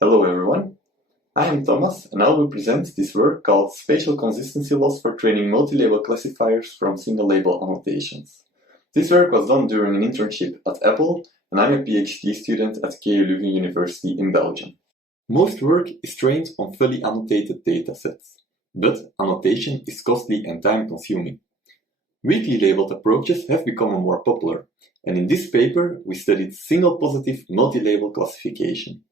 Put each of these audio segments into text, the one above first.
Hello everyone, I am Thomas and I will present this work called Spatial Consistency Loss for Training Multi-Label Classifiers from Single-Label Annotations. This work was done during an internship at Apple and I'm a PhD student at KU Leuven University in Belgium. Most work is trained on fully annotated datasets, but annotation is costly and time-consuming. Weakly labeled approaches have become more popular, and in this paper we studied single-positive multi-label classification.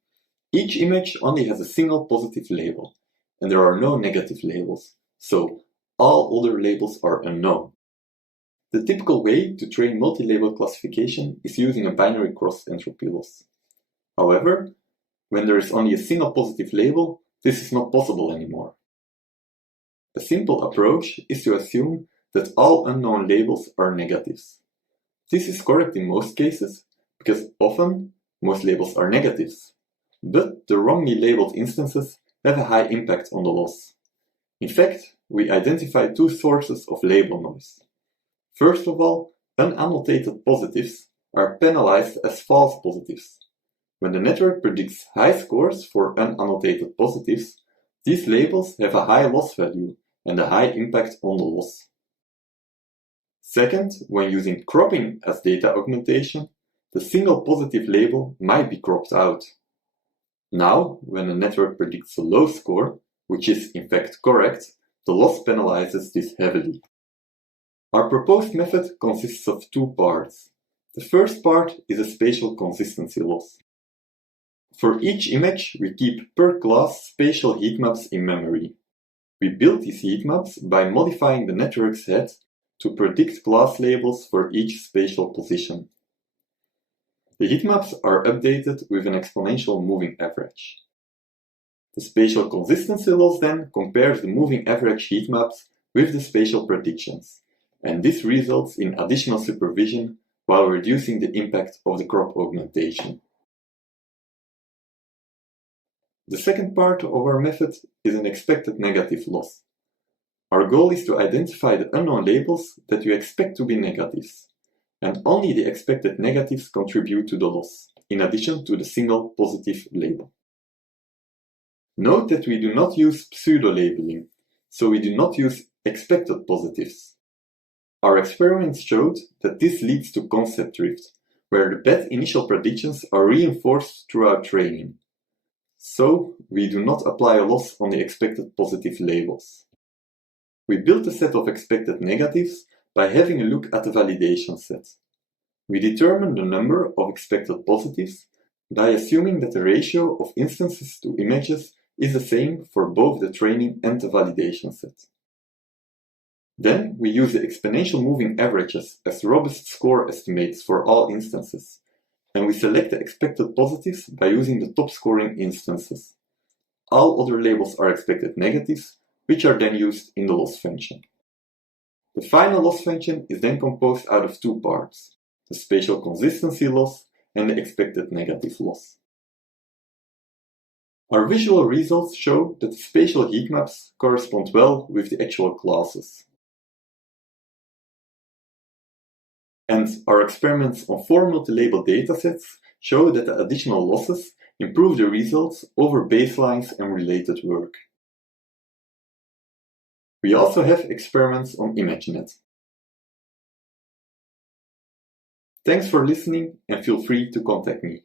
Each image only has a single positive label, and there are no negative labels, so all other labels are unknown. The typical way to train multi-label classification is using a binary cross-entropy loss. However, when there is only a single positive label, this is not possible anymore. A simple approach is to assume that all unknown labels are negatives. This is correct in most cases, because often most labels are negatives. But the wrongly labeled instances have a high impact on the loss. In fact, we identified two sources of label noise. First of all, unannotated positives are penalized as false positives. When the network predicts high scores for unannotated positives, these labels have a high loss value and a high impact on the loss. Second, when using cropping as data augmentation, the single positive label might be cropped out. Now, when a network predicts a low score, which is in fact correct, the loss penalizes this heavily. Our proposed method consists of two parts. The first part is a spatial consistency loss. For each image, we keep per class spatial heatmaps in memory. We build these heatmaps by modifying the network's head to predict class labels for each spatial position. The heatmaps are updated with an exponential moving average. The spatial consistency loss then compares the moving average heatmaps with the spatial predictions, and this results in additional supervision while reducing the impact of the crop augmentation. The second part of our method is an expected negative loss. Our goal is to identify the unknown labels that you expect to be negatives, and only the expected negatives contribute to the loss, in addition to the single positive label. Note that we do not use pseudo-labeling, so we do not use expected positives. Our experiments showed that this leads to concept drift, where the bad initial predictions are reinforced throughout training. So, we do not apply a loss on the expected positive labels. We built a set of expected negatives by having a look at the validation set. We determine the number of expected positives by assuming that the ratio of instances to images is the same for both the training and the validation set. Then we use the exponential moving averages as robust score estimates for all instances, and we select the expected positives by using the top scoring instances. All other labels are expected negatives, which are then used in the loss function. The final loss function is then composed out of two parts, the spatial consistency loss and the expected negative loss. Our visual results show that the spatial heatmaps correspond well with the actual classes. And our experiments on 4 multi-label datasets show that the additional losses improve the results over baselines and related work. We also have experiments on ImageNet. Thanks for listening and feel free to contact me.